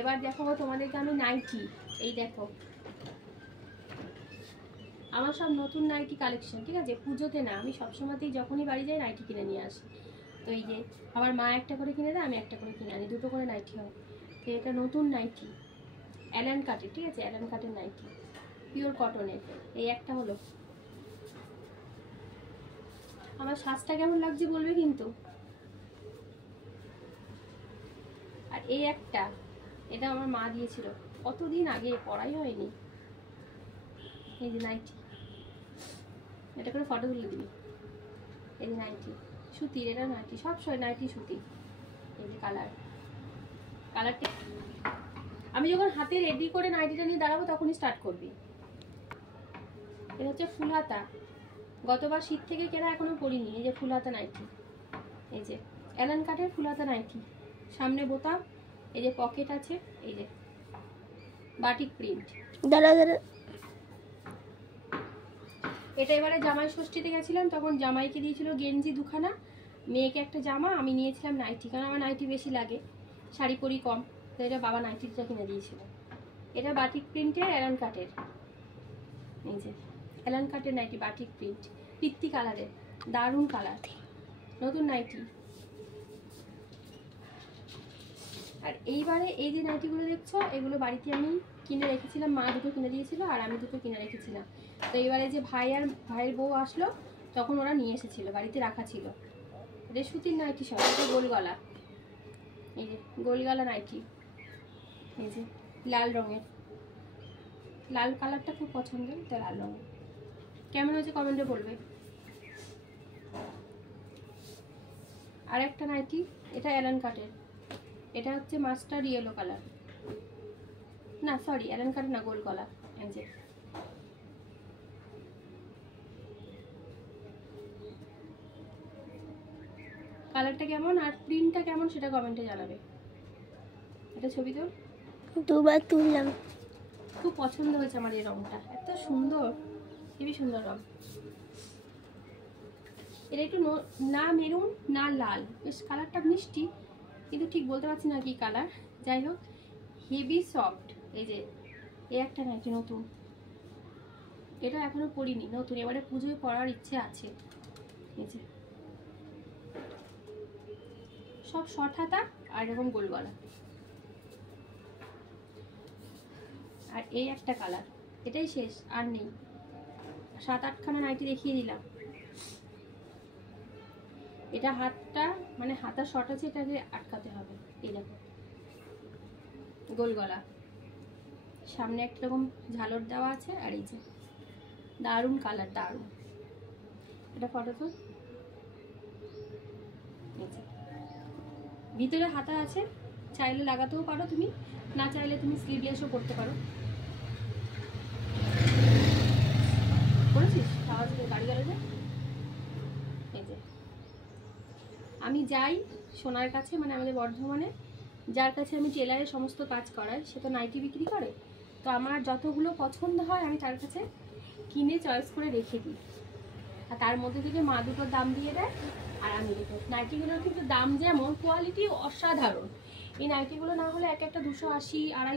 এবার দেখাবো তোমাদেরকে আমি নাইটি। এই দেখো আমার সব নতুন নাইটি কালেকশন, ঠিক আছে? পুজোতে না, আমি সবসময়তেই যখনই বাড়ি যাই নাইটি কিনে নিয়ে আসি। তো এই যে আমার মা একটা করে কিনে দেয়, আমি একটা করে কিনে আনি, দুটো করে নাইটি হয়। তো এটা নতুন নাইটি, অ্যালান কাটের, ঠিক আছে? অ্যালান কাটের নাইটি, পিওর কটনের। এই একটা হলো। আমার সাজটা কেমন লাগছে বলবে কিন্তু। আর এই একটা, এটা আমার মা দিয়েছিল কতদিন আগে, পড়াই হয়নি। এই যে নাইটি, এটা করে ফটো তুলে দিবি। এই যে নাইটি, সুতির, এটা নাইটি, সবসময় নাইটি সুতি। এই যে কালারটা আমি যখন হাতে রেডি করে নাইটিটা নিয়ে দাঁড়াবো তখনই স্টার্ট করবি। এটা হচ্ছে ফুল হাতা, গতবার শীত থেকে কেনা, এখনো পরিনি। এই যে ফুল হাতা নাইটি, এই যে অ্যালান কাটের ফুল হাতা নাইটি, সামনে বোতাম, এই যে পকেট আছে, এই যে বাটিক প্রিন্ট। এটা এবারে জামাই ষষ্ঠীতে গেছিলাম, তখন জামাইকে দিয়েছিল গেঞ্জি দুখানা, মেয়েকে একটা জামা, আমি নিয়েছিলাম নাইটি, কারণ আমার নাইটি বেশি লাগে, শাড়ি পরি কম, তো এটা বাবা নাইটিটা কিনে দিয়েছিল। এটা বাটিক প্রিন্টের, অ্যালান কাটের। এই যে অ্যালান কাটের নাইটি, বাটিক প্রিন্ট, পিত্তি কালারের, দারুণ কালার, নতুন নাইটি। আর এইবারে এই যে নাইটিগুলো দেখছো, এগুলো বাড়িতে আমি কিনে রেখেছিলাম, মা দুটো কিনে দিয়েছিল আর আমি দুটো কিনে রেখেছিলাম। তো এইবারে যে ভাই আর ভাইয়ের বউ আসলো, তখন ওরা নিয়ে এসেছিল, বাড়িতে রাখা ছিল। এটা সুতির নাইটি সব, এটা গোল গলা, এই যে গোল গলা নাইটি, এই যে লাল রঙের, লাল কালারটা খুব পছন্দের, তো লাল রঙের। কেমন হয়েছে কমেন্টে বলবে। আর একটা নাইটি, এটা অ্যালান কাটের, এটা হচ্ছে মাস্টার ইয়েলো কালার, না সরি অ্যালান কাট না, গোল গলা। এই যে কালারটা কেমন আর প্রিন্টটা কেমন সেটা কমেন্টে জানাবে। এটা ছবি তো দুবার তুললাম, খুব পছন্দ হয়েছে আমার এই রংটা, এত সুন্দর, খুবই সুন্দর রং। এটা একটু না মেরুন না লাল, বেশ কালারটা মিষ্টি, কিন্তু ঠিক বলতে পারছি না কি কালার। যাই হোক হেভি সফট। এই যে এই একটা নাইটি নতুন, এটা এখনো পরিনি, নতুন, এবারে পুজোয় পরার ইচ্ছে আছে। এই যে সব শর্ট হাতা আর এরকম গোল গলা। আর এই একটা কালার, এটাই শেষ, আর নেই। 7-8খানা নাইটি দেখিয়ে দিলাম। এটা হাতটা মানে হাতা শর্ট আছে, এটাকে আটকাতে হবে। এই দেখো গোল গলা, সামনে একটা রকম ঝালর দেওয়া আছে, আর এই যে দারুণ কালার, দারুণ। এটা ফটো তো, ভিতরে হাতা আছে, চাইলে লাগাতেও পারো তুমি, না চাইলে তুমি স্লিভলেসও করতে পারো। করেছিস আওয়াজ গাড়ি গেল যে। এই যে আমি যাই সোনার কাছে, মানে আমাদের বর্ধমানে, যার কাছে আমি টেলারের সমস্ত কাজ করাই, সে তো নাইটি বিক্রি করে, তো আমার যতগুলো পছন্দ হয় আমি তার কাছে কিনে চয়েস করে রেখে দিই, আর তার মধ্যে থেকে মা দুটোর দাম দিয়ে দেয় আর আমি দুটো। নাইটিগুলোর কিন্তু দাম যেমন, কোয়ালিটি অসাধারণ। এই নাইটিগুলো না হলে এক একটা 280, 250